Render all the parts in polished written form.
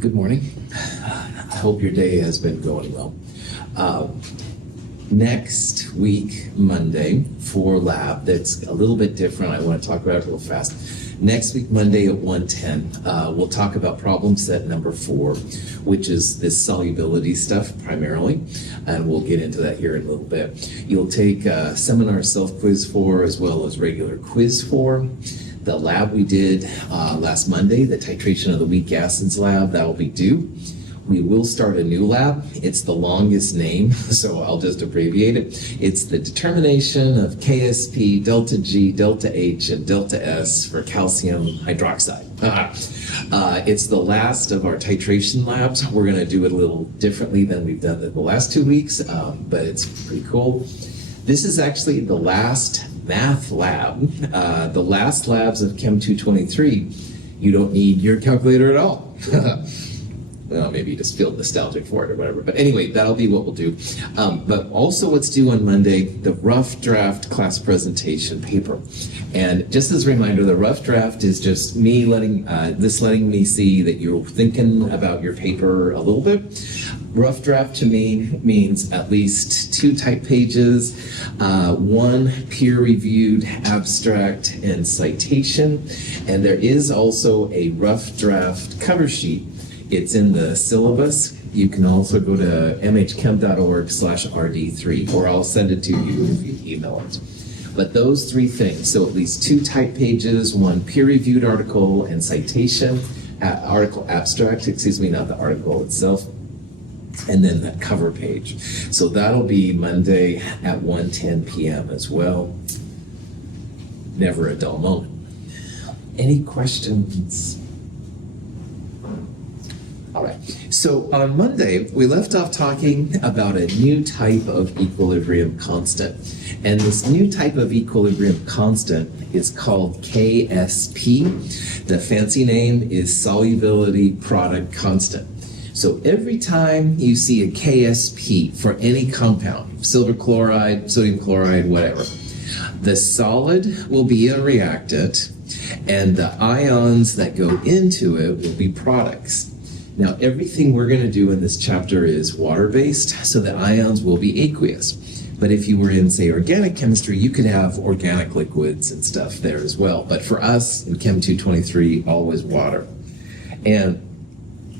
Good morning. I hope your day has been going well. Next week, Monday, for lab, that's a little bit different. I want to talk about it real fast. Next week, Monday at 1:10, we'll talk about problem set number 4, which is this solubility stuff primarily, and we'll get into that here in a little bit. You'll take seminar self-quiz 4 as well as regular quiz 4. The lab we did last Monday, the titration of the weak acids lab, that will be due. We will start a new lab. It's the longest name, so I'll just abbreviate it. It's the determination of KSP, delta G, delta H, and delta S for calcium hydroxide. It's the last of our titration labs. We're going to do it a little differently than we've done it the last 2 weeks, but it's pretty cool. This is actually the last math lab. The last labs of Chem 223, you don't need your calculator at all. Well, maybe you just feel nostalgic for it or whatever. But anyway, that'll be what we'll do. But also what's due on Monday, the rough draft class presentation paper. And just as a reminder, the rough draft is just me letting me see that you're thinking about your paper a little bit. Rough draft to me means at least 2 type pages, 1 peer-reviewed abstract and citation, and there is also a rough draft cover sheet. It's in the syllabus. You can also go to mhchem.org/rd3, or I'll send it to you if you email it. But those 3 things, so at least 2 type pages, 1 peer-reviewed article and citation, article abstract, not the article itself, and then that cover page. So that'll be Monday at 1:10 p.m. as well. Never a dull moment. Any questions? All right, so on Monday, we left off talking about a new type of equilibrium constant. And this new type of equilibrium constant is called KSP. The fancy name is solubility product constant. So every time you see a KSP for any compound, silver chloride, sodium chloride, whatever, the solid will be a reactant and the ions that go into it will be products. Now, everything we're going to do in this chapter is water-based, so the ions will be aqueous. But if you were in, say, organic chemistry, you could have organic liquids and stuff there as well. But for us, in Chem 223, always water. And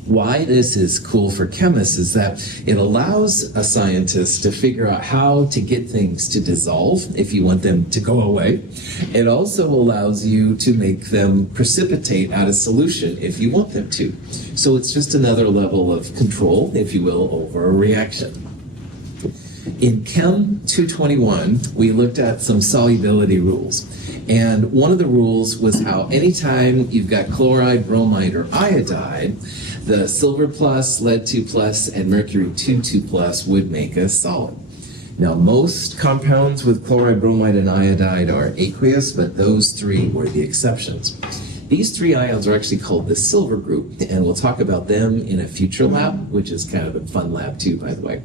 why this is cool for chemists is that it allows a scientist to figure out how to get things to dissolve if you want them to go away. It also allows you to make them precipitate out of solution if you want them to. So it's just another level of control, if you will, over a reaction. In Chem 221, we looked at some solubility rules. And one of the rules was how anytime you've got chloride, bromide, or iodide, the silver plus, lead 2 plus, and mercury 2 plus would make a solid. Now, most compounds with chloride, bromide, and iodide are aqueous, but those 3 were the exceptions. These 3 ions are actually called the silver group, and we'll talk about them in a future lab, which is kind of a fun lab too, by the way.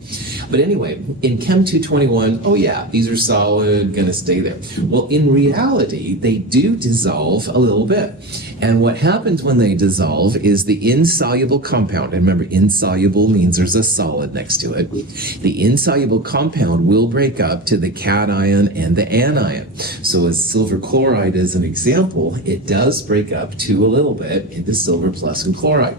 But anyway, in Chem 221, oh yeah, these are solid, gonna stay there. Well, in reality, they do dissolve a little bit. And what happens when they dissolve is the insoluble compound, and remember, insoluble means there's a solid next to it. The insoluble compound will break up to the cation and the anion. So as silver chloride is an example, it does break up to a little bit into silver plus and chloride.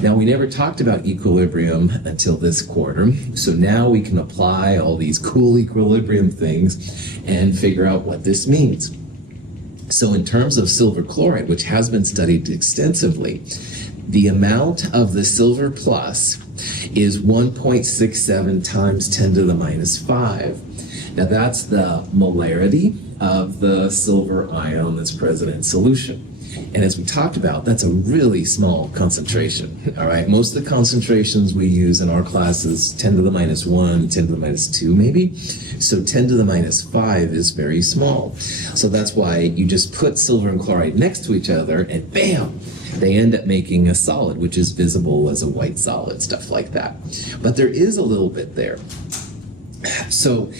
Now, we never talked about equilibrium until this quarter, so now we can apply all these cool equilibrium things and figure out what this means. So in terms of silver chloride, which has been studied extensively, the amount of the silver plus is 1.67 times 10 to the minus 5. Now that's the molarity of the silver ion that's present in solution. And as we talked about, that's a really small concentration, all right? Most of the concentrations we use in our classes, 10 to the minus 1, 10 to the minus 2 maybe. So 10 to the minus 5 is very small. So that's why you just put silver and chloride next to each other and bam, they end up making a solid, which is visible as a white solid, stuff like that. But there is a little bit there. So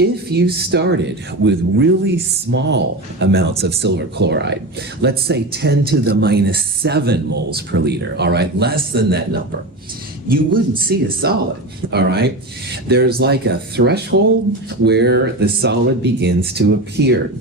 If you started with really small amounts of silver chloride, let's say 10 to the minus 7 moles per liter, all right, less than that number, you wouldn't see a solid, all right? There's like a threshold where the solid begins to appear.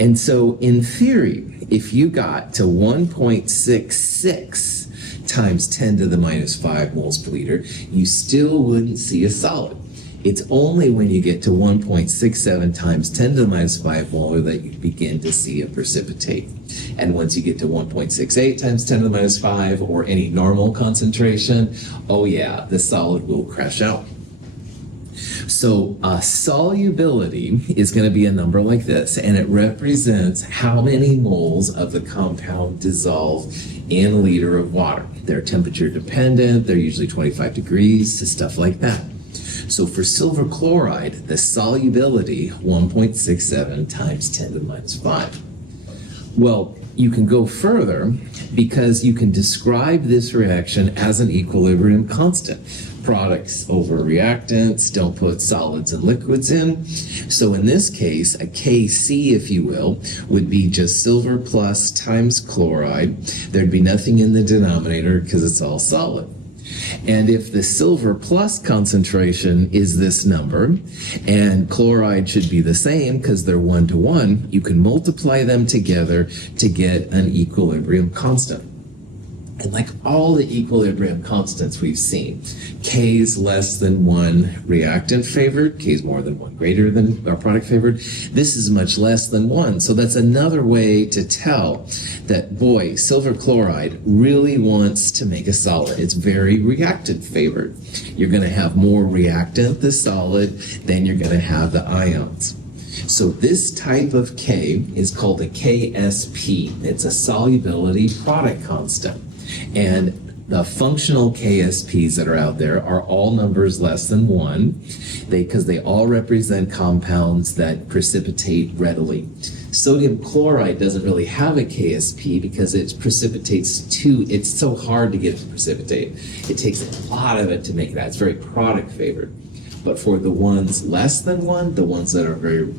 And so in theory, if you got to 1.66 times 10 to the minus 5 moles per liter, you still wouldn't see a solid. It's only when you get to 1.67 times 10 to the minus 5 molar that you begin to see a precipitate. And once you get to 1.68 times 10 to the minus 5 or any normal concentration, oh yeah, the solid will crash out. So solubility is going to be a number like this, and it represents how many moles of the compound dissolve in a liter of water. They're temperature dependent, they're usually 25 degrees, stuff like that. So for silver chloride, the solubility, 1.67 times 10 to the minus 5. Well, you can go further because you can describe this reaction as an equilibrium constant. Products over reactants, don't put solids and liquids in. So in this case, a Kc, if you will, would be just silver plus times chloride. There'd be nothing in the denominator because it's all solid. And if the silver plus concentration is this number, and chloride should be the same because they're 1 to 1, you can multiply them together to get an equilibrium constant. And like all the equilibrium constants we've seen, K is less than 1 reactant favored, K is more than 1 greater than our product favored. This is much less than 1. So that's another way to tell that, boy, silver chloride really wants to make a solid. It's very reactant favored. You're going to have more reactant, the solid, than you're going to have the ions. So this type of K is called a KSP. It's a solubility product constant. And the functional KSPs that are out there are all numbers less than 1, because they all represent compounds that precipitate readily. Sodium chloride doesn't really have a KSP because it precipitates it's so hard to get it to precipitate. It takes a lot of it to make that. It's very product favored. But for the ones less than 1, the ones that are very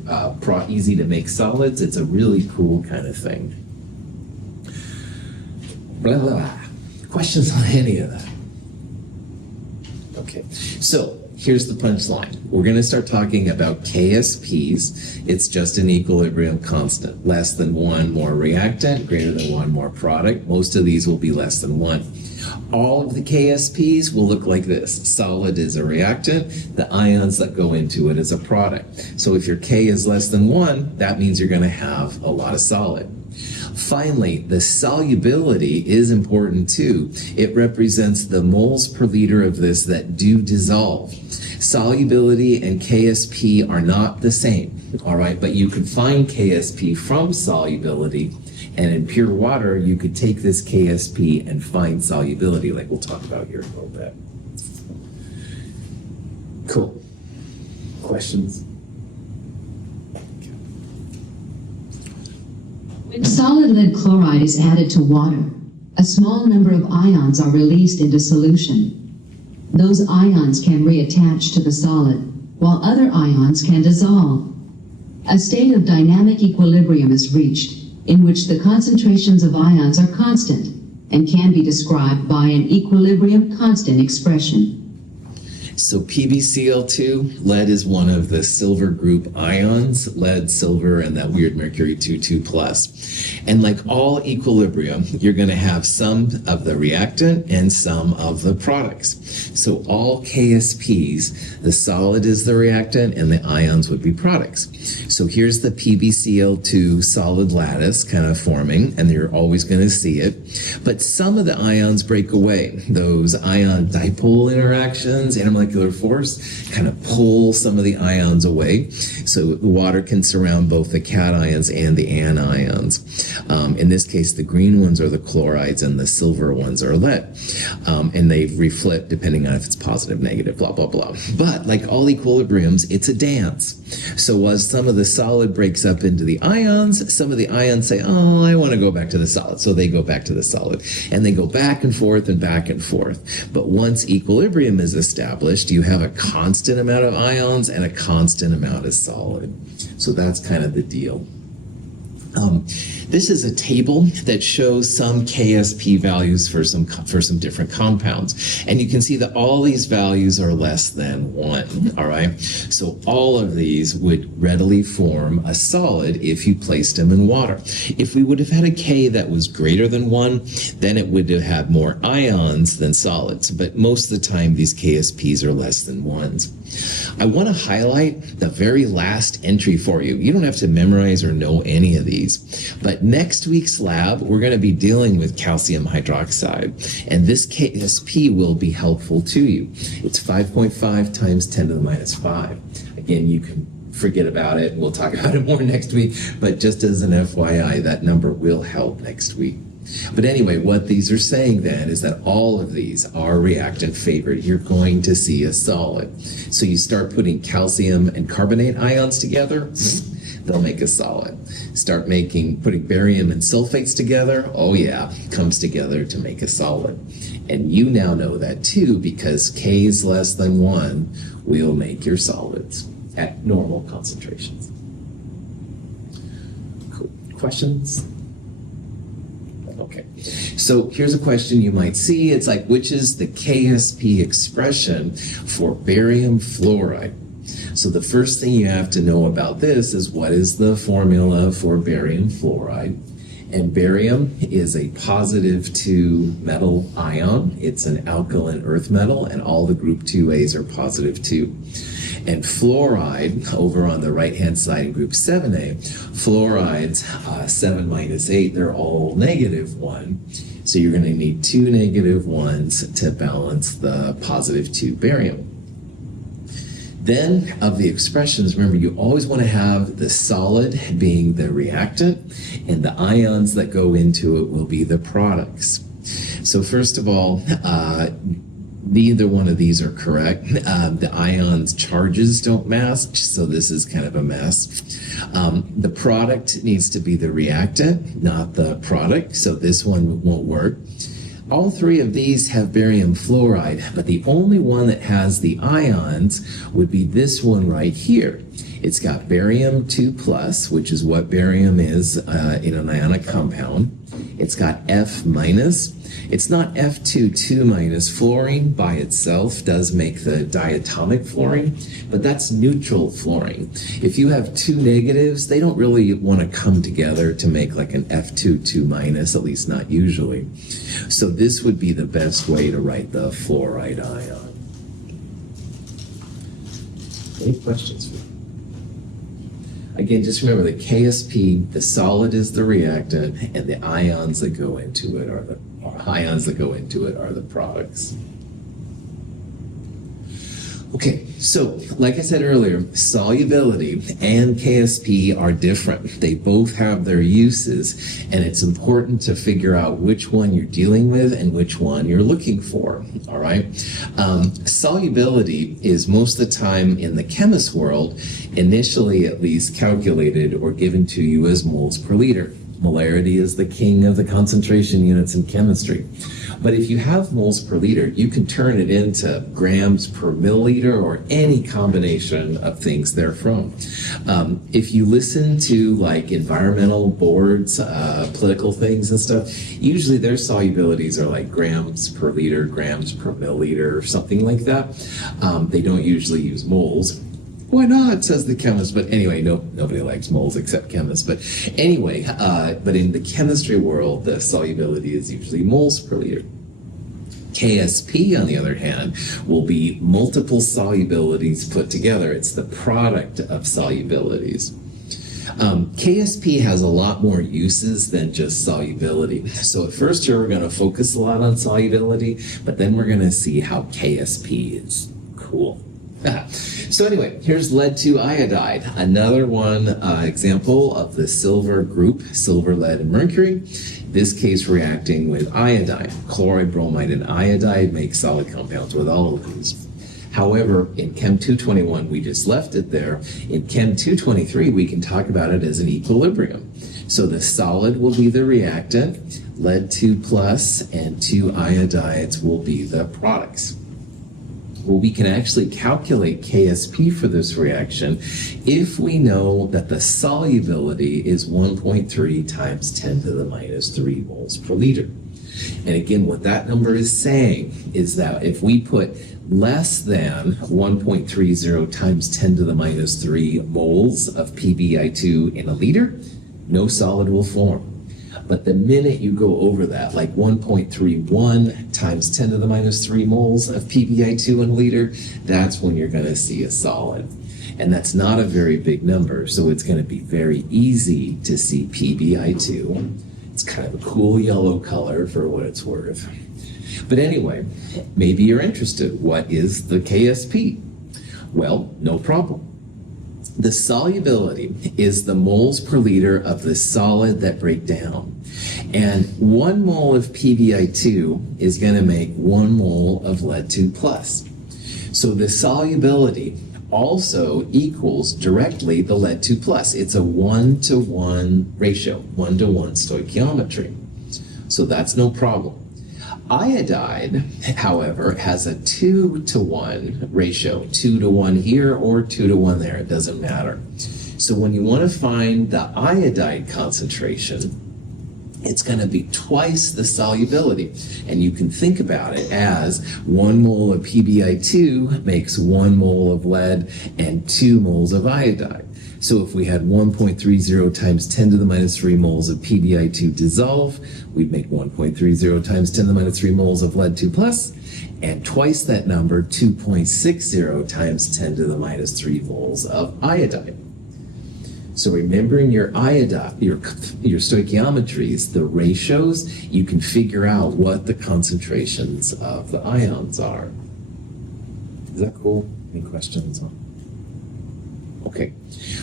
easy to make solids, it's a really cool kind of thing. Blah, blah, blah. Questions on any of that? Okay, so here's the punchline. We're going to start talking about KSPs. It's just an equilibrium constant. Less than 1 more reactant, greater than 1 more product. Most of these will be less than 1. All of the KSPs will look like this. Solid is a reactant. The ions that go into it is a product. So if your K is less than 1, that means you're going to have a lot of solid. Finally, the solubility is important too. It represents the moles per liter of this that do dissolve. Solubility and KSP are not the same, all right? But you can find KSP from solubility, and in pure water, you could take this KSP and find solubility, like we'll talk about here in a little bit. Cool. Questions? When solid lead chloride is added to water, a small number of ions are released into solution. Those ions can reattach to the solid, while other ions can dissolve. A state of dynamic equilibrium is reached, in which the concentrations of ions are constant and can be described by an equilibrium constant expression. So PbCl2, lead is one of the silver group ions, lead, silver, and that weird mercury 2,2+. And like all equilibrium, you're going to have some of the reactant and some of the products. So all KSPs, the solid is the reactant and the ions would be products. So here's the PbCl2 solid lattice kind of forming, and you're always going to see it. But some of the ions break away. Those ion dipole interactions, intermolecular force, kind of pull some of the ions away. So the water can surround both the cations and the anions. In this case, the green ones are the chlorides and the silver ones are lead. And they reflect depending on if it's positive, negative, blah, blah, blah. But like all equilibriums, it's a dance. So as some of the solid breaks up into the ions, some of the ions say, oh, I want to go back to the solid. So they go back to the solid. And they go back and forth and back and forth. But once equilibrium is established, established you have a constant amount of ions and a constant amount of solid. So that's kind of the deal. This is a table that shows some KSP values for some different compounds. And you can see that all these values are less than 1, all right? So all of these would readily form a solid if you placed them in water. If we would have had a K that was greater than 1, then it would have had more ions than solids. But most of the time, these KSPs are less than 1s. I want to highlight the very last entry for you. You don't have to memorize or know any of these. But next week's lab, we're going to be dealing with calcium hydroxide. And this KSP will be helpful to you. It's 5.5 times 10 to the minus 5. Again, you can forget about it. We'll talk about it more next week. But just as an FYI, that number will help next week. But anyway, what these are saying then is that all of these are reactant favored. You're going to see a solid. So you start putting calcium and carbonate ions together, they'll make a solid. Start putting barium and sulfates together, oh yeah, comes together to make a solid. And you now know that too, because K is less than 1 will make your solids at normal concentrations. Cool. Questions? Okay, so here's a question you might see. It's like, which is the KSP expression for barium fluoride? So the first thing you have to know about this is what is the formula for barium fluoride? And barium is a positive 2 metal ion. It's an alkaline earth metal, and all the group 2As are positive 2. And fluoride, over on the right-hand side in group 7A, fluorides, 7 minus 8, they're all negative 1. So you're going to need 2 negative 1s to balance the positive 2 barium. Then, of the expressions, remember, you always want to have the solid being the reactant, and the ions that go into it will be the products. So first of all, neither one of these are correct. The ions' charges don't match, so this is kind of a mess. The product needs to be the reactant, not the product, so this one won't work. All 3 of these have barium fluoride, but the only one that has the ions would be this one right here. It's got barium 2 plus, which is what barium is in an ionic compound. It's got F minus. It's not F2 2 minus. Fluorine by itself does make the diatomic fluorine, but that's neutral fluorine. If you have 2 negatives, they don't really want to come together to make like an F2 2 minus, at least not usually. So this would be the best way to write the fluoride ion. Any questions for me? Again, just remember the KSP, the solid is the reactant, and the ions that go into it are the products. Okay, so like I said earlier, solubility and KSP are different. They both have their uses, and it's important to figure out which one you're dealing with and which one you're looking for, all right? Solubility is most of the time in the chemist world, initially at least calculated or given to you as moles per liter. Molarity is the king of the concentration units in chemistry. But if you have moles per liter, you can turn it into grams per milliliter or any combination of things therefrom. If you listen to like environmental boards, political things and stuff, usually their solubilities are like grams per liter, grams per milliliter, or something like that. They don't usually use moles. Why not, says the chemist. But anyway, nobody likes moles except chemists. But anyway, but in the chemistry world, the solubility is usually moles per liter. KSP, on the other hand, will be multiple solubilities put together. It's the product of solubilities. KSP has a lot more uses than just solubility. So at first here we're going to focus a lot on solubility, but then we're going to see how KSP is cool. So anyway, here's lead 2 iodide, another one example of the silver group, silver, lead, and mercury. This case reacting with iodine. Chloride, bromide, and iodide make solid compounds with all of these. However, in Chem 221, we just left it there. In Chem 223, we can talk about it as an equilibrium. So the solid will be the reactant, lead 2 plus and 2 iodides will be the products. Well, we can actually calculate KSP for this reaction if we know that the solubility is 1.3 times 10 to the minus 3 moles per liter. And again, what that number is saying is that if we put less than 1.30 times 10 to the minus 3 moles of PbI2 in a liter, no solid will form. But the minute you go over that, like 1.31 times 10 to the minus 3 moles of PbI2 in a liter, that's when you're going to see a solid. And that's not a very big number, so it's going to be very easy to see PbI2. It's kind of a cool yellow color for what it's worth. But anyway, maybe you're interested. What is the KSP? Well, no problem. The solubility is the moles per liter of the solid that break down. And 1 mole of PbI2 is going to make 1 mole of lead 2 plus. So the solubility also equals directly the lead 2 plus. It's a 1-to-1 ratio, 1-to-1 stoichiometry. So that's no problem. Iodide, however, has a 2-to-1 ratio, 2-to-1 here or 2-to-1 there, it doesn't matter. So when you want to find the iodide concentration, it's going to be twice the solubility. And you can think about it as 1 mole of PbI2 makes 1 mole of lead and 2 moles of iodide. So if we had 1.30 times 10 to the minus 3 moles of PbI2 dissolve, we'd make 1.30 times 10 to the minus 3 moles of lead 2 plus, and twice that number, 2.60 times 10 to the minus 3 moles of iodide. So remembering your iodide, your stoichiometries, the ratios, you can figure out what the concentrations of the ions are. Is that cool? Any questions on? Okay,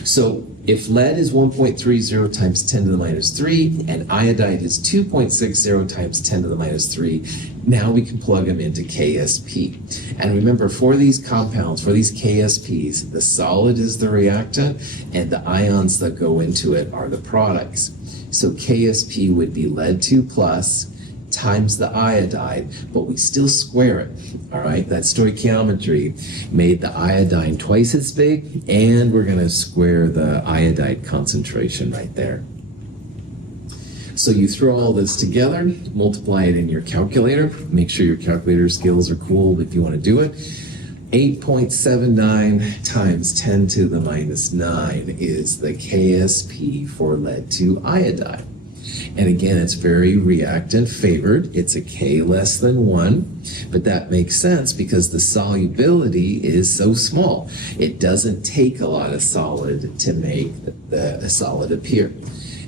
so if lead is 1.30 times 10 to the minus 3 and iodide is 2.60 times 10 to the minus 3, now we can plug them into KSP. And remember, for these compounds, for these KSPs, the solid is the reactant and the ions that go into it are the products. So KSP would be lead 2 plus times the iodide, but we still square it, all right? That stoichiometry made the iodine twice as big, and we're going to square the iodide concentration right there. So you throw all this together, multiply it in your calculator, make sure your calculator skills are cool if you want to do it. 8.79 times 10 to the minus 9 is the KSP for lead 2 iodide. And again, it's very reactant favored. It's a K less than 1, but that makes sense because the solubility is so small. It doesn't take a lot of solid to make the solid appear.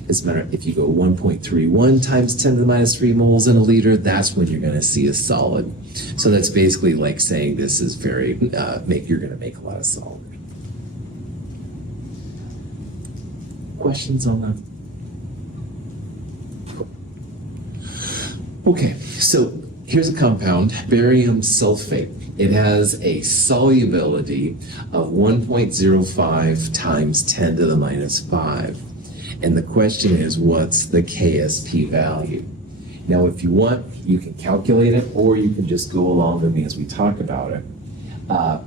As a matter, if you go 1.31 times 10 to the minus 3 moles in a liter, that's when you're going to see a solid. So that's basically like saying this is very, you're going to make a lot of solid. Questions on that? Okay, so here's a compound, barium sulfate. It has a solubility of 1.05 times 10 to the minus 5. And the question is, what's the KSP value? Now, if you want, you can calculate it, or you can just go along with me as we talk about it.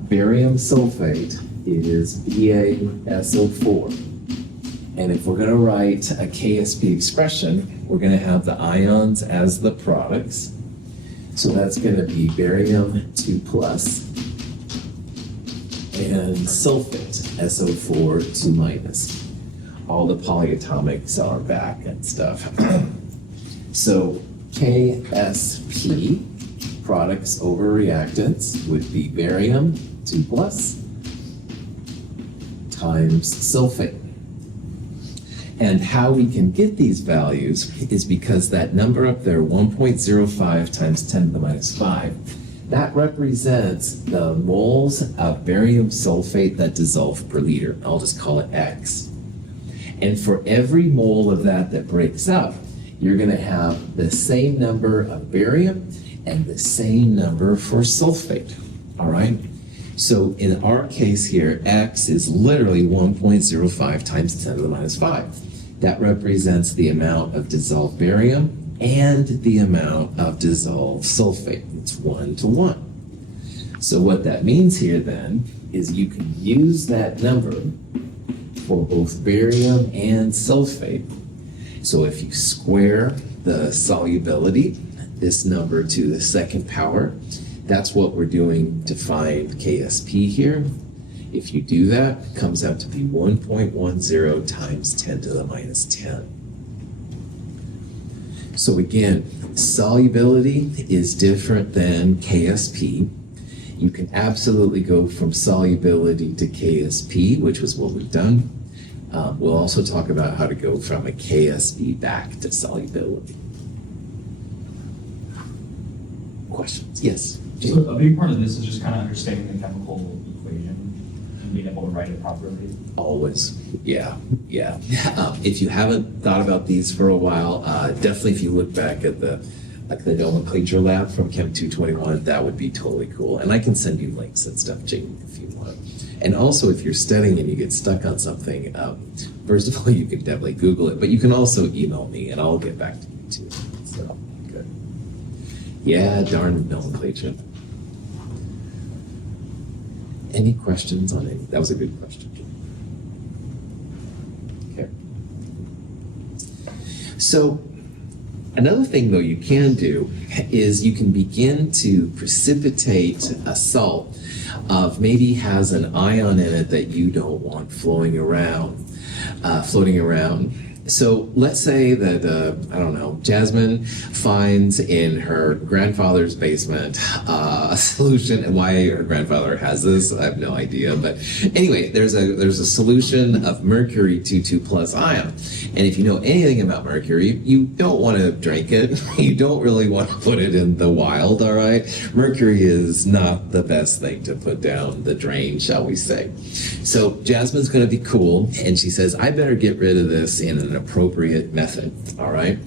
Barium sulfate is BaSO4. And if we're going to write a KSP expression, we're going to have the ions as the products. So that's going to be barium 2 plus and sulfate, SO4 2 minus. All the polyatomics are back and stuff. So KSP, products over reactants, would be barium 2 plus times sulfate. And how we can get these values is because that number up there, 1.05 times 10 to the minus 5, that represents the moles of barium sulfate that dissolve per liter. I'll just call it X. And for every mole of that breaks up, you're going to have the same number of barium and the same number for sulfate. All right? So in our case here, X is literally 1.05 times 10 to the minus 5. That represents the amount of dissolved barium and the amount of dissolved sulfate. It's 1-to-1. So what that means here then is you can use that number for both barium and sulfate. So if you square the solubility, this number to the second power, that's what we're doing to find KSP here. If you do that, it comes out to be 1.10 times 10 to the minus 10. So again, solubility is different than KSP. You can absolutely go from solubility to KSP, which was what we've done. We'll also talk about how to go from a KSP back to solubility. Questions? Yes? So a big part of this is just kind of understanding the chemical equation and being able to write it properly. Always. Yeah. If you haven't thought about these for a while, definitely if you look back at the nomenclature lab from Chem 221, that would be totally cool. And I can send you links and stuff, Jane, if you want. And also, if you're studying and you get stuck on something, first of all, you can definitely Google it, but you can also email me and I'll get back to you too. So, good. Yeah, darn nomenclature. Any questions on any? That was a good question. Okay. So, another thing, though, you can do is you can begin to precipitate a salt of maybe has an ion in it that you don't want floating around. So let's say that, I don't know, Jasmine finds in her grandfather's basement a solution, and why her grandfather has this, I have no idea. But anyway, there's a solution of mercury 2,2 plus ion. And if you know anything about mercury, you don't want to drink it. You don't really want to put it in the wild, all right? Mercury is not the best thing to put down the drain, shall we say. So Jasmine's going to be cool, and she says, I better get rid of this in an appropriate method, all right?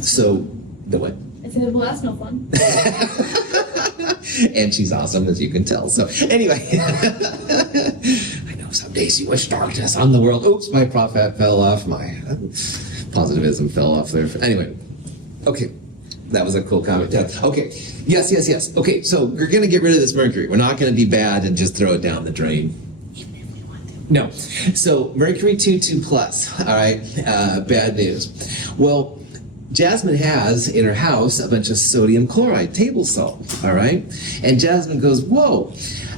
So, the what? I said, well, that's no fun. And she's awesome, as you can tell. So, anyway, I know some days you wish darkness on the world. Oops, my prop hat fell off. My positivism fell off there. Anyway, okay. That was a cool comment. Okay, yes. Okay, so we're going to get rid of this mercury. We're not going to be bad and just throw it down the drain. No. So mercury 2,2 plus, all right, bad news. Well, Jasmine has in her house a bunch of sodium chloride, table salt, all right? And Jasmine goes, whoa,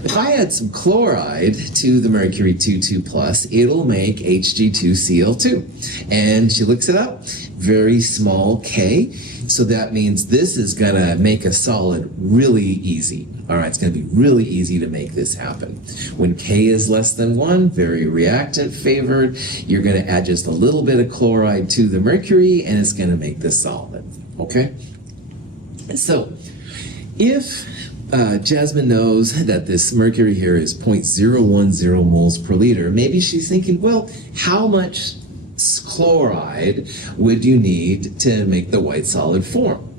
if I add some chloride to the mercury 2,2 plus, it'll make Hg2Cl2. And she looks it up, very small K. So that means this is going to make a solid really easy. All right, it's going to be really easy to make this happen. When K is less than 1, very reactant favored, you're going to add just a little bit of chloride to the mercury, and it's going to make this solid. Okay? So, if Jasmine knows that this mercury here is 0.010 moles per liter, maybe she's thinking, well, how much chloride would you need to make the white solid form?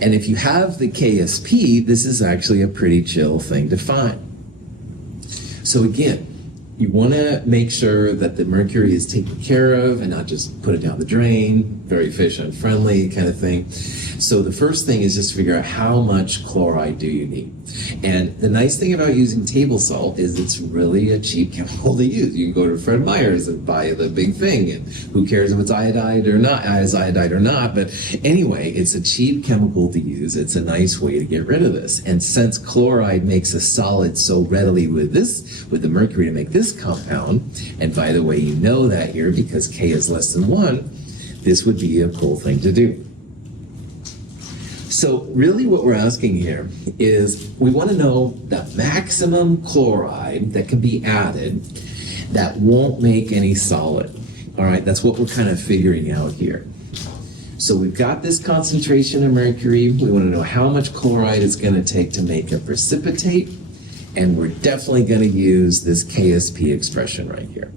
And if you have the KSP, this is actually a pretty chill thing to find. So again, you want to make sure that the mercury is taken care of and not just put it down the drain, very efficient, friendly kind of thing. So the first thing is just figure out how much chloride do you need. And the nice thing about using table salt is it's really a cheap chemical to use. You can go to Fred Meyer's and buy the big thing, and who cares if it's iodide or not, but anyway, it's a cheap chemical to use. It's a nice way to get rid of this. And since chloride makes a solid so readily with the mercury to make this compound, and by the way, you know that here because K is less than 1, this would be a cool thing to do. So really what we're asking here is we want to know the maximum chloride that can be added that won't make any solid. All right, that's what we're kind of figuring out here. So we've got this concentration of mercury. We want to know how much chloride it's going to take to make a precipitate. And we're definitely going to use this KSP expression right here.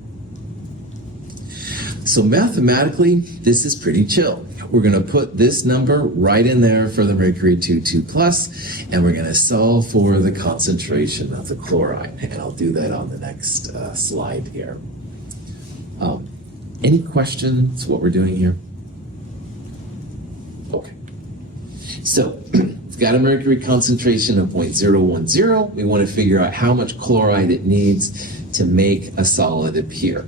So mathematically, this is pretty chill. We're going to put this number right in there for the mercury 2,2 plus, and we're going to solve for the concentration of the chloride. And I'll do that on the next slide here. Any questions what we're doing here? Okay. So It's got a mercury concentration of 0.010. We want to figure out how much chloride it needs to make a solid appear.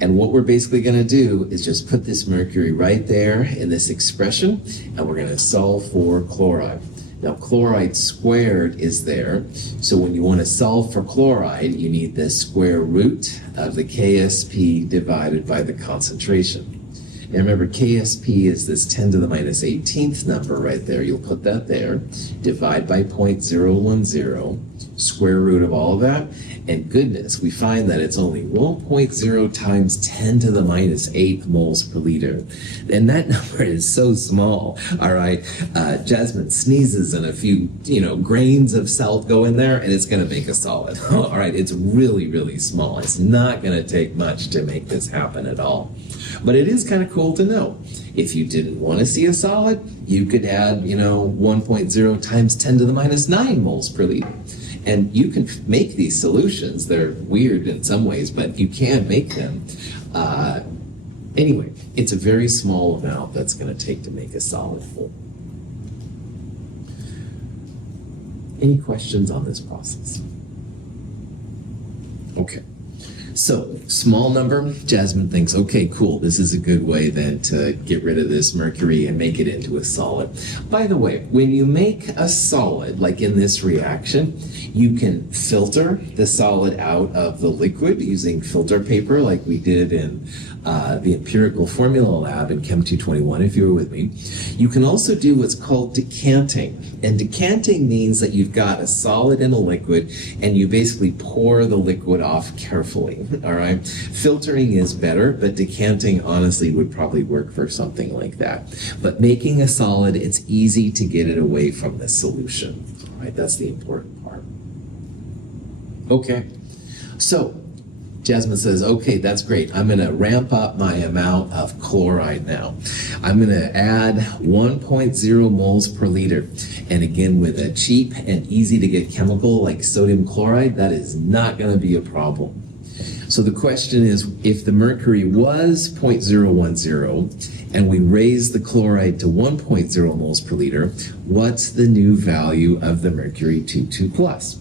And what we're basically going to do is just put this mercury right there in this expression, and we're going to solve for chloride. Now, chloride squared is there, so when you want to solve for chloride, you need the square root of the KSP divided by the concentration. And remember, KSP is this 10 to the minus 18th number right there. You'll put that there. Divide by 0.010, square root of all of that. And goodness, we find that it's only 1.0 times 10 to the minus 8 moles per liter. And that number is so small, all right? Jasmine sneezes and a few, grains of salt go in there and it's going to make a solid. All right, it's really, really small. It's not going to take much to make this happen at all. But it is kind of cool to know. If you didn't want to see a solid, you could add, 1.0 times 10 to the minus 9 moles per liter. And you can make these solutions. They're weird in some ways, but you can make them. Anyway, it's a very small amount that's going to take to make a solid full. Any questions on this process? Okay. So, small number, Jasmine thinks, okay, cool, this is a good way then to get rid of this mercury and make it into a solid. By the way, when you make a solid, like in this reaction, you can filter the solid out of the liquid using filter paper like we did in the empirical formula lab in Chem 221, if you were with me. You can also do what's called decanting. And decanting means that you've got a solid and a liquid, and you basically pour the liquid off carefully, all right? Filtering is better, but decanting honestly would probably work for something like that. But making a solid, it's easy to get it away from the solution, all right? That's the important part. Okay, so Jasmine says, okay, that's great. I'm going to ramp up my amount of chloride now. I'm going to add 1.0 moles per liter. And again, with a cheap and easy to get chemical like sodium chloride, that is not going to be a problem. So the question is, if the mercury was 0.010 and we raise the chloride to 1.0 moles per liter, what's the new value of the mercury 2,2 plus?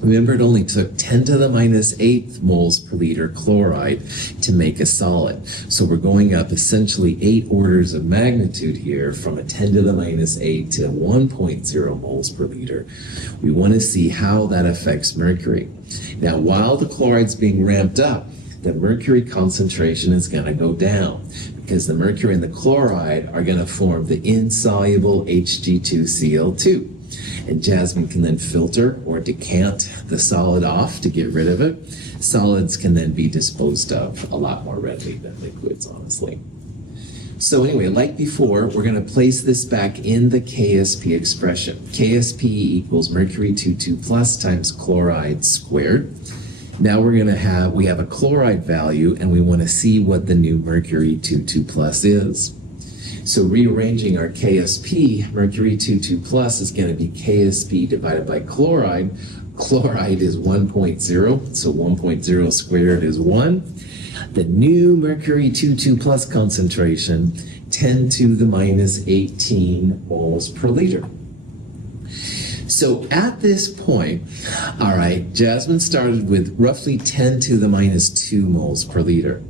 Remember, it only took 10 to the minus 8 moles per liter chloride to make a solid. So we're going up essentially 8 orders of magnitude here from a 10 to the minus 8 to 1.0 moles per liter. We want to see how that affects mercury. Now, while the chloride's being ramped up, the mercury concentration is going to go down because the mercury and the chloride are going to form the insoluble Hg2Cl2. And Jasmine can then filter or decant the solid off to get rid of it. Solids can then be disposed of a lot more readily than liquids, honestly. So anyway, like before, we're going to place this back in the KSP expression. KSP equals mercury 2,2 plus times chloride squared. Now we have a chloride value, and we want to see what the new mercury 2,2 plus is. So rearranging our KSP, mercury 2,2 plus is going to be KSP divided by chloride. Chloride is 1.0, so 1.0 squared is 1. The new mercury 2,2 plus concentration, 10 to the minus 18 moles per liter. So at this point, all right, Jasmine started with roughly 10 to the minus 2 moles per liter.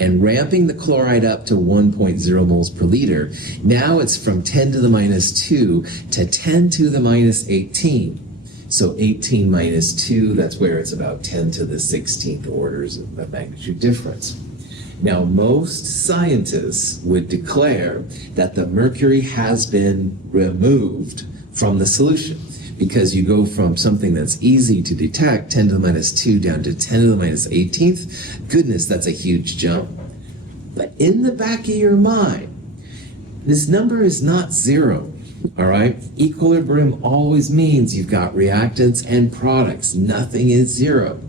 And ramping the chloride up to 1.0 moles per liter, now it's from 10 to the minus 2 to 10 to the minus 18. So 18 minus 2, that's where it's about 10 to the 16th orders of magnitude difference. Now, most scientists would declare that the mercury has been removed from the solution, because you go from something that's easy to detect, 10 to the minus 2, down to 10 to the minus 18th. Goodness, that's a huge jump. But in the back of your mind, this number is not 0, all right? Equilibrium always means you've got reactants and products. Nothing is 0.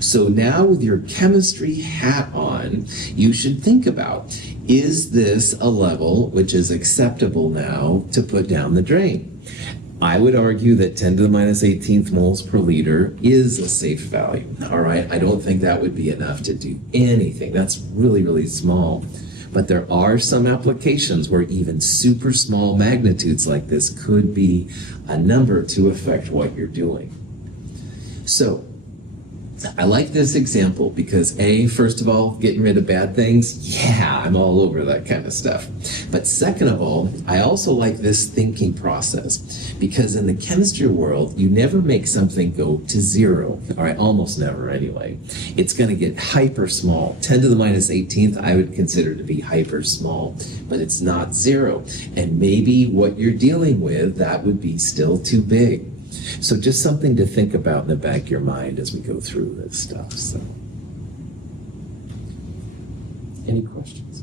So now with your chemistry hat on, you should think about, is this a level which is acceptable now to put down the drain? I would argue that 10 to the minus 18th moles per liter is a safe value, all right? I don't think that would be enough to do anything. That's really, really small. But there are some applications where even super small magnitudes like this could be a number to affect what you're doing. So, I like this example because first of all, getting rid of bad things, yeah, I'm all over that kind of stuff. But second of all, I also like this thinking process because in the chemistry world, you never make something go to zero, all right, almost never anyway. It's going to get hyper small. 10 to the minus 18th, I would consider to be hyper small, but it's not zero. And maybe what you're dealing with, that would be still too big. So just something to think about in the back of your mind as we go through this stuff. So, any questions?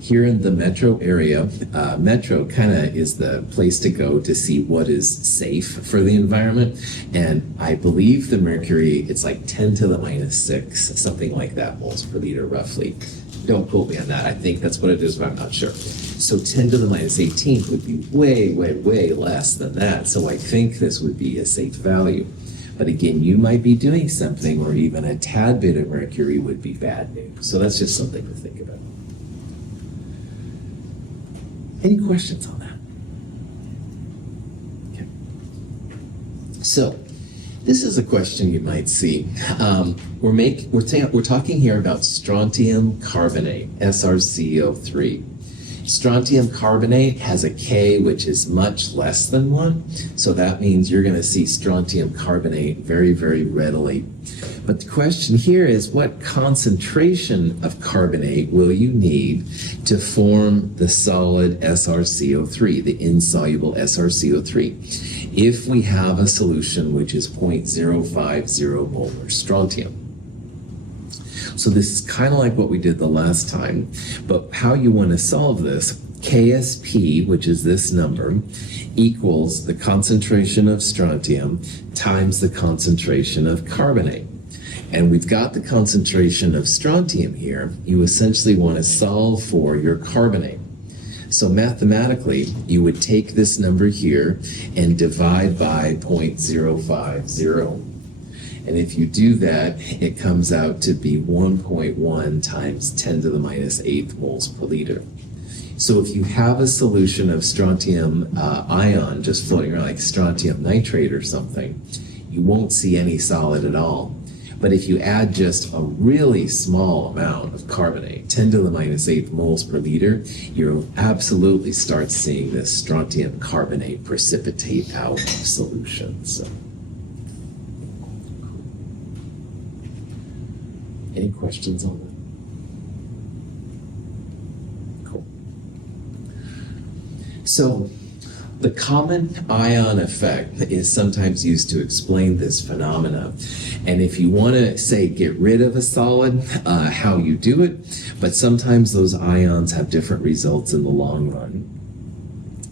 Here in the metro area, metro kind of is the place to go to see what is safe for the environment. And I believe the mercury, it's like 10 to the minus 6, something like that moles per liter roughly. Don't quote me on that. I think that's what it is, but I'm not sure. So 10 to the minus 18 would be way, way, way less than that. So I think this would be a safe value. But again, you might be doing something where even a tad bit of mercury would be bad news. So that's just something to think about. Any questions on that? Okay. So this is a question you might see. We're talking here about strontium carbonate, SrCO3. Strontium carbonate has a K which is much less than 1, so that means you're going to see strontium carbonate very, very readily. But the question here is, what concentration of carbonate will you need to form the solid SrCO3, the insoluble SrCO3, if we have a solution which is 0.050 molar strontium? So this is kind of like what we did the last time, but how you want to solve this, KSP, which is this number, equals the concentration of strontium times the concentration of carbonate. And we've got the concentration of strontium here. You essentially want to solve for your carbonate. So mathematically, you would take this number here and divide by 0.050. And if you do that, it comes out to be 1.1 times 10 to the minus 8th moles per liter. So if you have a solution of strontium ion just floating around like strontium nitrate or something, you won't see any solid at all. But if you add just a really small amount of carbonate, 10 to the minus 8th moles per liter, you'll absolutely start seeing this strontium carbonate precipitate out of solution. So, any questions on that? Cool. So, the common ion effect is sometimes used to explain this phenomena. And if you want to, say, get rid of a solid, how you do it, but sometimes those ions have different results in the long run.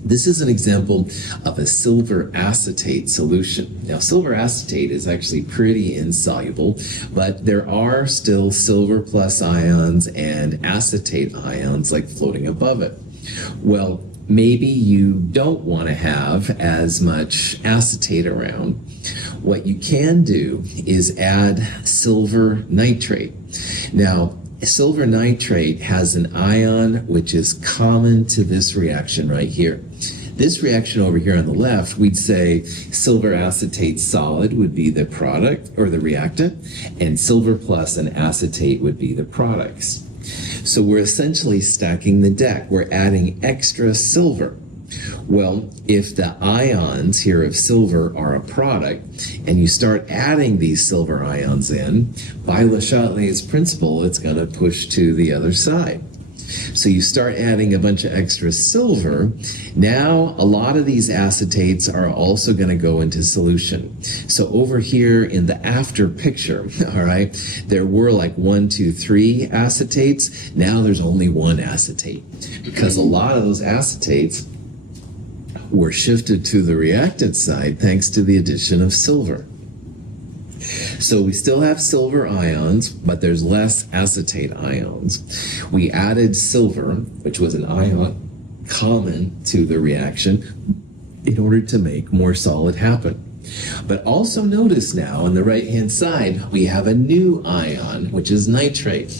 This is an example of a silver acetate solution. Now, silver acetate is actually pretty insoluble, but there are still silver plus ions and acetate ions like floating above it. Well, maybe you don't want to have as much acetate around. What you can do is add silver nitrate. Now, silver nitrate has an ion which is common to this reaction right here. This reaction over here on the left, we'd say silver acetate solid would be the product or the reactant, and silver plus and acetate would be the products. So we're essentially stacking the deck. We're adding extra silver. Well, if the ions here of silver are a product, and you start adding these silver ions in, by Le Chatelier's principle, it's going to push to the other side. So you start adding a bunch of extra silver. Now, a lot of these acetates are also going to go into solution. So over here in the after picture, all right, there were like 1, 2, 3 acetates. Now there's only 1 acetate because a lot of those acetates were shifted to the reactant side thanks to the addition of silver. So we still have silver ions, but there's less acetate ions. We added silver, which was an ion common to the reaction, in order to make more solid happen. But also notice now on the right-hand side, we have a new ion, which is nitrate.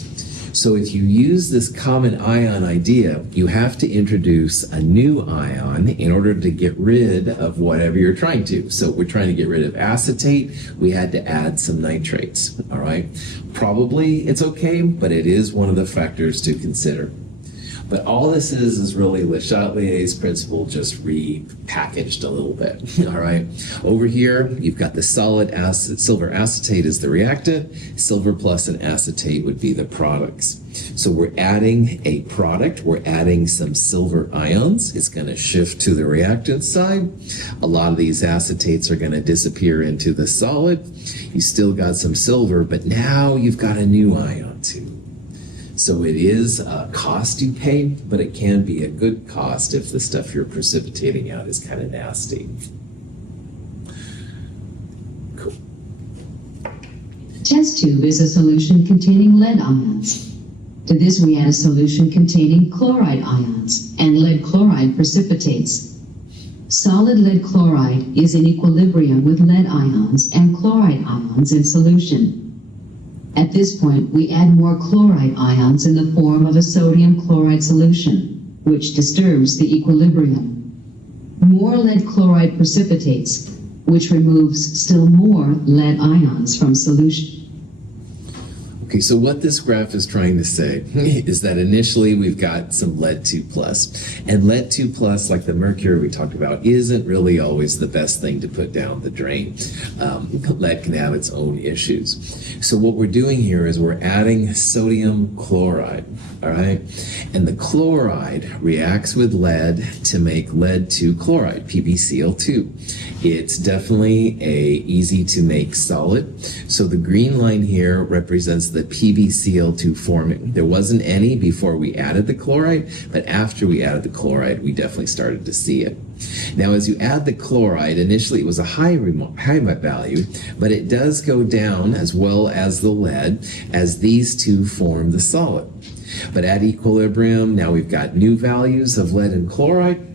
So if you use this common ion idea, you have to introduce a new ion in order to get rid of whatever you're trying to. So we're trying to get rid of acetate, we had to add some nitrates, all right? Probably it's okay, but it is one of the factors to consider. But all this is really Le Chatelier's principle just repackaged a little bit, all right? Over here, you've got the solid acid, silver acetate is the reactant, silver plus an acetate would be the products. So we're adding a product, we're adding some silver ions, it's gonna shift to the reactant side. A lot of these acetates are gonna disappear into the solid. You still got some silver, but now you've got a new ion too. So it is a cost you pay, but it can be a good cost if the stuff you're precipitating out is kind of nasty. Cool. Test tube is a solution containing lead ions. To this we add a solution containing chloride ions and lead chloride precipitates. Solid lead chloride is in equilibrium with lead ions and chloride ions in solution. At this point, we add more chloride ions in the form of a sodium chloride solution, which disturbs the equilibrium. More lead chloride precipitates, which removes still more lead ions from solution. Okay, so what this graph is trying to say is that initially we've got some lead 2 plus, and lead 2 plus, like the mercury we talked about, isn't really always the best thing to put down the drain. Lead can have its own issues. So what we're doing here is we're adding sodium chloride, all right? And the chloride reacts with lead to make lead 2 chloride, PbCl2. It's definitely a easy to make solid. So the green line here represents the PbCl2 forming. There wasn't any before we added the chloride, but after we added the chloride, we definitely started to see it. Now, as you add the chloride, initially it was a high value, but it does go down as well as the lead as these two form the solid. But at equilibrium, now we've got new values of lead and chloride,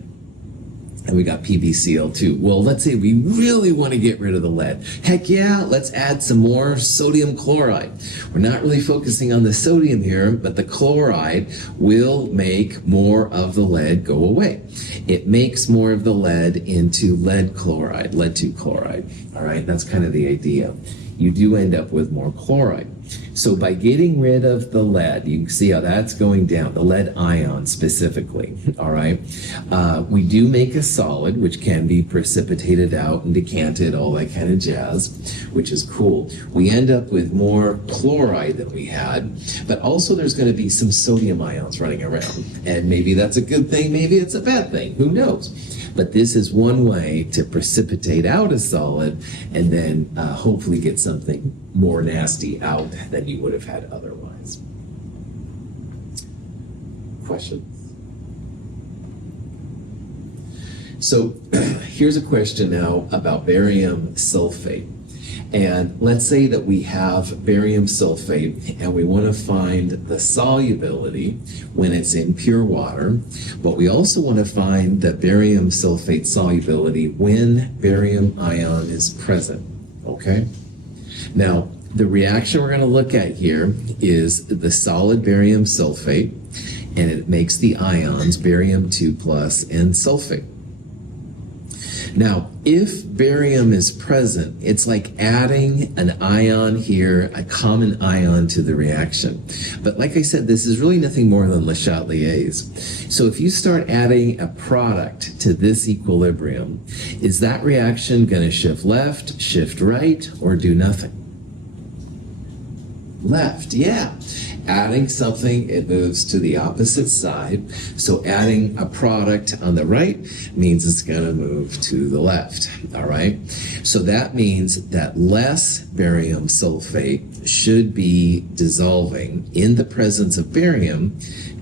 and we got PbCl2. Well, let's say we really want to get rid of the lead. Heck yeah, let's add some more sodium chloride. We're not really focusing on the sodium here, but the chloride will make more of the lead go away. It makes more of the lead into lead chloride, lead 2 chloride. All right, that's kind of the idea. You do end up with more chloride. So by getting rid of the lead, you can see how that's going down, the lead ion specifically, all right? We do make a solid, which can be precipitated out and decanted, all that kind of jazz, which is cool. We end up with more chloride than we had, but also there's going to be some sodium ions running around. And maybe that's a good thing, maybe it's a bad thing, who knows? But this is one way to precipitate out a solid and then hopefully get something more nasty out than you would have had otherwise. Questions? So here's a question now about barium sulfate. And let's say that we have barium sulfate and we want to find the solubility when it's in pure water, but we also want to find the barium sulfate solubility when barium ion is present, okay? Now, the reaction we're going to look at here is the solid barium sulfate, and it makes the ions barium 2 plus and sulfate. Now, if barium is present, it's like adding an ion here, a common ion to the reaction. But like I said, this is really nothing more than Le Chatelier's. So if you start adding a product to this equilibrium, is that reaction going to shift left, shift right, or do nothing? Left, yeah. Adding something, it moves to the opposite side. So adding a product on the right means it's going to move to the left, all right? So that means that less barium sulfate should be dissolving in the presence of barium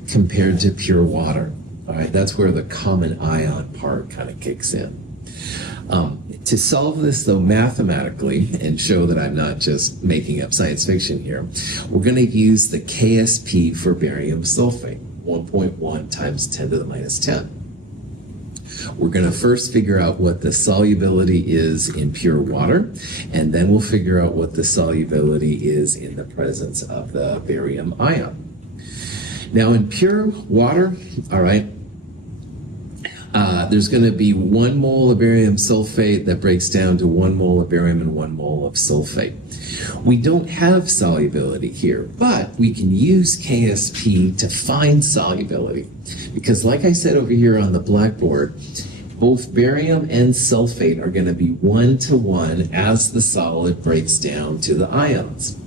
compared to pure water, all right? That's where the common ion part kind of kicks in. To solve this, though, mathematically, and show that I'm not just making up science fiction here, we're going to use the KSP for barium sulfate, 1.1 times 10 to the minus 10. We're going to first figure out what the solubility is in pure water, and then we'll figure out what the solubility is in the presence of the barium ion. Now in pure water, all right, there's going to be 1 mole of barium sulfate that breaks down to 1 mole of barium and 1 mole of sulfate. We don't have solubility here, but we can use KSP to find solubility. Because like I said over here on the blackboard, both barium and sulfate are going to be 1-to-1 as the solid breaks down to the ions.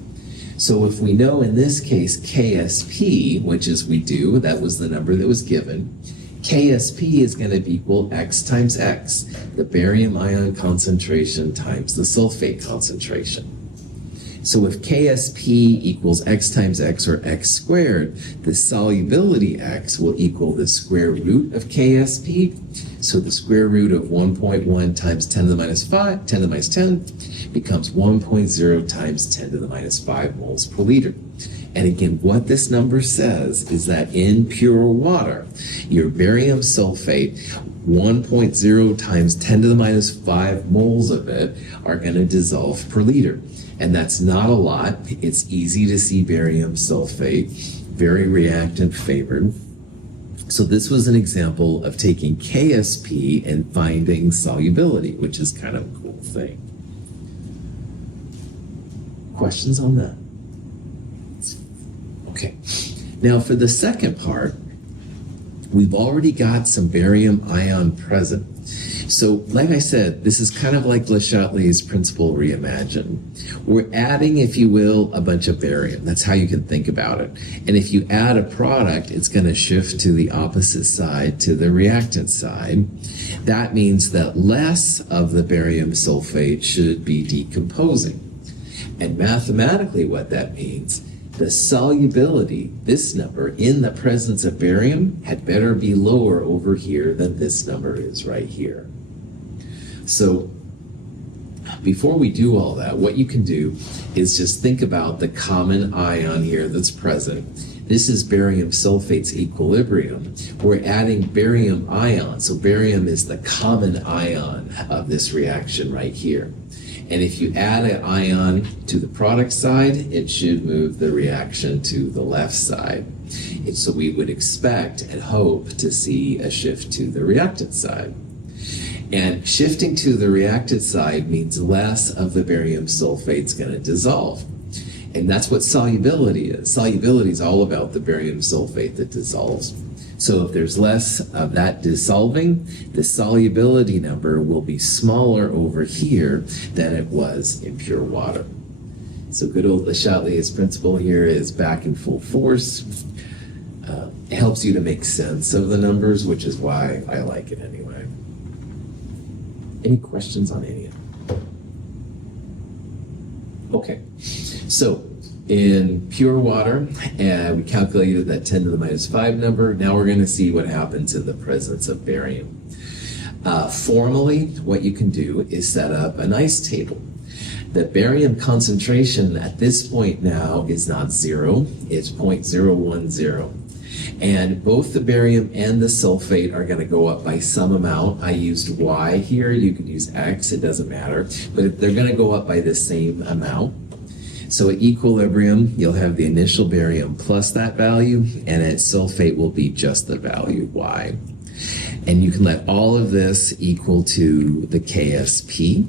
So if we know in this case KSP, which is we do, that was the number that was given, KSP is going to equal X times X, the barium ion concentration times the sulfate concentration. So if KSP equals X times X, or X squared, the solubility X will equal the square root of KSP. So the square root of 1.1 times 10 to the minus 5, 10 to the minus 10, becomes 1.0 times 10 to the minus 5 moles per liter. And again, what this number says is that in pure water, your barium sulfate, 1.0 times 10 to the minus 5 moles of it are going to dissolve per liter. And that's not a lot. It's easy to see barium sulfate, very reactant favored. So this was an example of taking KSP and finding solubility, which is kind of a cool thing. Questions on that? Okay. Now for the second part, we've already got some barium ion present. So like I said, this is kind of like Le Chatelier's principle reimagined. We're adding, if you will, a bunch of barium. That's how you can think about it. And if you add a product, it's going to shift to the opposite side, to the reactant side. That means that less of the barium sulfate should be decomposing. And mathematically what that means, the solubility, this number, in the presence of barium had better be lower over here than this number is right here. So before we do all that, what you can do is just think about the common ion here that's present. This is barium sulfate's equilibrium. We're adding barium ion. So barium is the common ion of this reaction right here. And if you add an ion to the product side, it should move the reaction to the left side. And so we would expect and hope to see a shift to the reactant side. And shifting to the reactant side means less of the barium sulfate is going to dissolve. And that's what solubility is. Solubility is all about the barium sulfate that dissolves. So if there's less of that dissolving, the solubility number will be smaller over here than it was in pure water. So good old Le Chatelier's principle here is back in full force. It helps you to make sense of the numbers, which is why I like it anyway. Any questions on any of it? Okay, so in pure water, we calculated that 10 to the minus 5 number. Now we're going to see what happens in the presence of barium. Formally, what you can do is set up a nice table. The barium concentration at this point now is not 0, it's 0.010. And both the barium and the sulfate are going to go up by some amount. I used Y here, you could use X, it doesn't matter. But they're going to go up by the same amount. So at equilibrium, you'll have the initial barium plus that value, and at sulfate will be just the value Y. And you can let all of this equal to the KSP.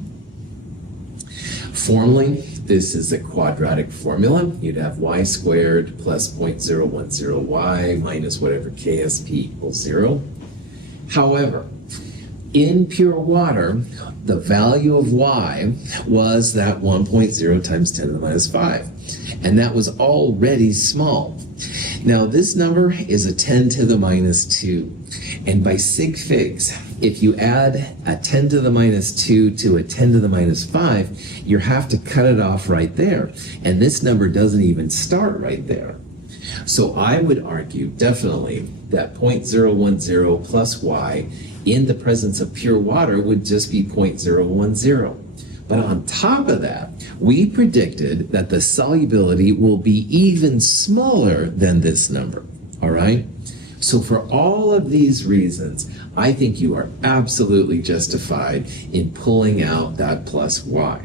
Formally, this is a quadratic formula. You'd have Y squared plus 0.010Y minus whatever KSP equals 0. However, in pure water, the value of Y was that 1.0 times 10 to the minus 5. And that was already small. Now this number is a 10 to the minus 2. And by sig figs, if you add a 10 to the minus 2 to a 10 to the minus 5, you have to cut it off right there. And this number doesn't even start right there. So I would argue definitely that 0.010 plus Y in the presence of pure water would just be 0.010. But on top of that, we predicted that the solubility will be even smaller than this number, all right? So for all of these reasons, I think you are absolutely justified in pulling out that plus Y.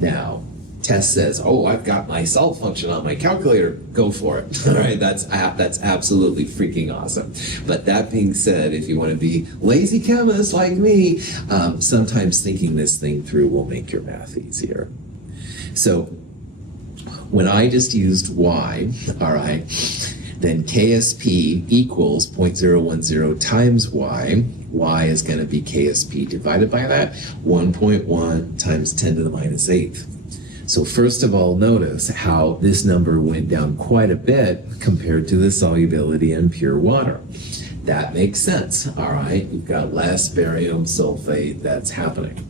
Now, test says, oh, I've got my salt function on my calculator, go for it. All right, that's absolutely freaking awesome. But that being said, if you want to be lazy chemists like me, sometimes thinking this thing through will make your math easier. So when I just used y, all right, then KSP equals 0.010 times y. Y is going to be KSP divided by that, 1.1 times 10 to the minus 8th. So first of all, notice how this number went down quite a bit compared to the solubility in pure water. That makes sense, all right? You've got less barium sulfate that's happening.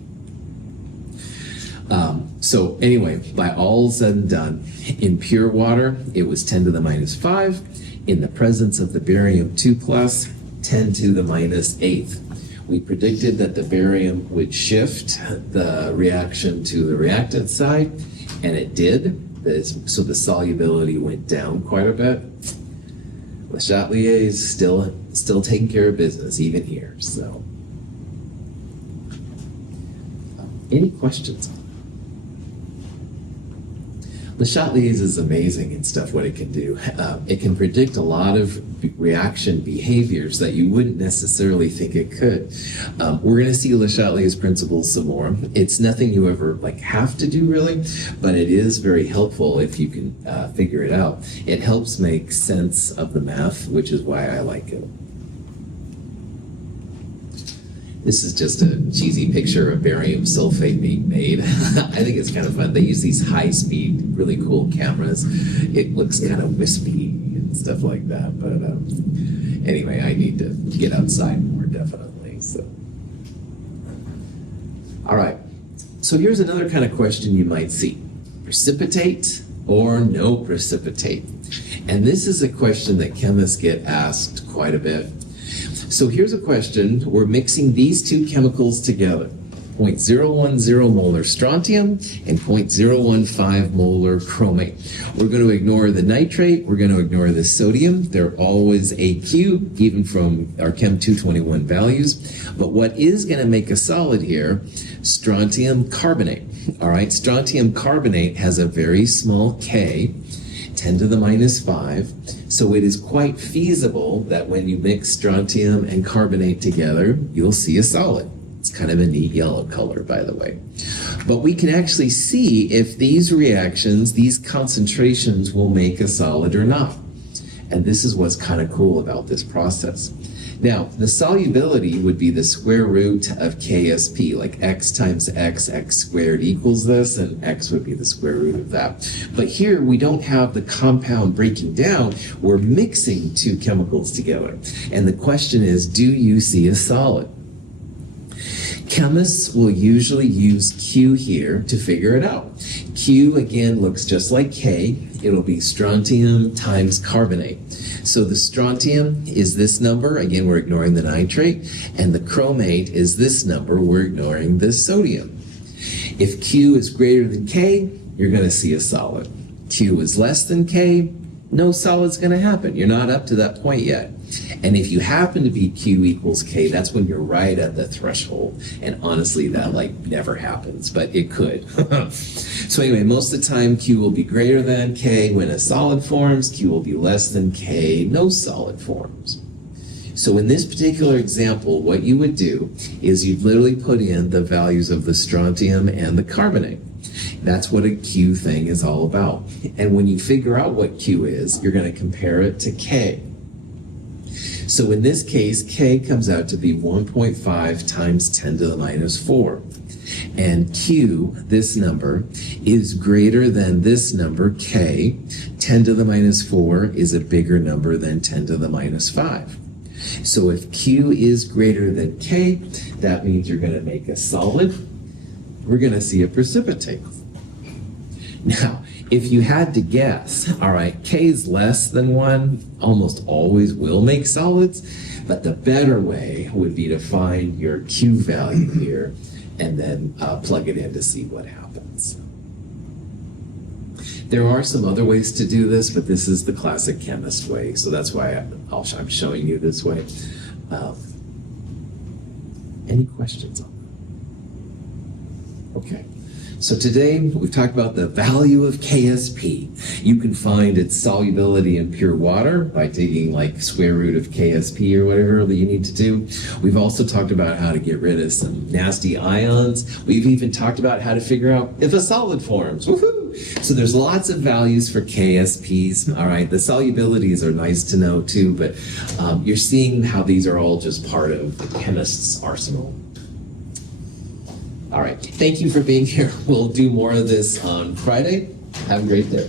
So anyway, by all said and done, in pure water, it was 10 to the minus 5. In the presence of the barium 2 plus, 10 to the minus 8th. We predicted that the barium would shift the reaction to the reactant side, and it did. So the solubility went down quite a bit. Le Chatelier is still taking care of business, even here. So, any questions? Le Chatelier's is amazing and stuff, what it can do. It can predict a lot of reaction behaviors that you wouldn't necessarily think it could. We're going to see Le Chatelier's principles some more. It's nothing you ever have to do really, but it is very helpful if you can figure it out. It helps make sense of the math, which is why I like it. This is just a cheesy picture of barium sulfate being made. I think it's kind of fun. They use these high-speed, really cool cameras. It looks kind of wispy and stuff like that. But anyway, I need to get outside more, definitely. So, all right. So here's another kind of question you might see. Precipitate or no precipitate? And this is a question that chemists get asked quite a bit. So here's a question. We're mixing these two chemicals together, 0.010 molar strontium and 0.015 molar chromate. We're going to ignore the nitrate. We're going to ignore the sodium. They're always AQ, even from our Chem 221 values. But what is going to make a solid here, strontium carbonate. All right, strontium carbonate has a very small K, 10 to the minus 5. So it is quite feasible that when you mix strontium and carbonate together, you'll see a solid. It's kind of a neat yellow color, by the way. But we can actually see if these reactions, these concentrations will make a solid or not. And this is what's kind of cool about this process. Now, the solubility would be the square root of KSP, like x times x squared equals this, and x would be the square root of that. But here, we don't have the compound breaking down. We're mixing two chemicals together. And the question is, do you see a solid? Chemists will usually use Q here to figure it out. Q, again, looks just like K. It'll be strontium times carbonate. So the strontium is this number. Again, we're ignoring the nitrate. And the chromate is this number. We're ignoring the sodium. If Q is greater than K, you're going to see a solid. Q is less than K, no solid's going to happen. You're not up to that point yet. And if you happen to be Q equals K, that's when you're right at the threshold. And honestly, that never happens, but it could. So anyway, most of the time Q will be greater than K when a solid forms. Q will be less than K, no solid forms. So in this particular example, what you would do is you'd literally put in the values of the strontium and the carbonate. That's what a Q thing is all about. And when you figure out what Q is, you're going to compare it to K. So in this case, K comes out to be 1.5 times 10 to the minus 4. And Q, this number, is greater than this number, K. 10 to the minus 4 is a bigger number than 10 to the minus 5. So if Q is greater than K, that means you're going to make a solid. We're going to see a precipitate. Now, if you had to guess, all right, K is less than 1, almost always will make solids, but the better way would be to find your Q value here and then plug it in to see what happens. There are some other ways to do this, but this is the classic chemist way, so that's why I'm showing you this way. Any questions on Okay. So today we've talked about the value of KSP. You can find its solubility in pure water by taking like square root of KSP or whatever that you need to do. We've also talked about how to get rid of some nasty ions. We've even talked about how to figure out if a solid forms. Woohoo! So there's lots of values for KSPs. All right, the solubilities are nice to know too, but you're seeing how these are all just part of the chemist's arsenal. All right, thank you for being here. We'll do more of this on Friday. Have a great day.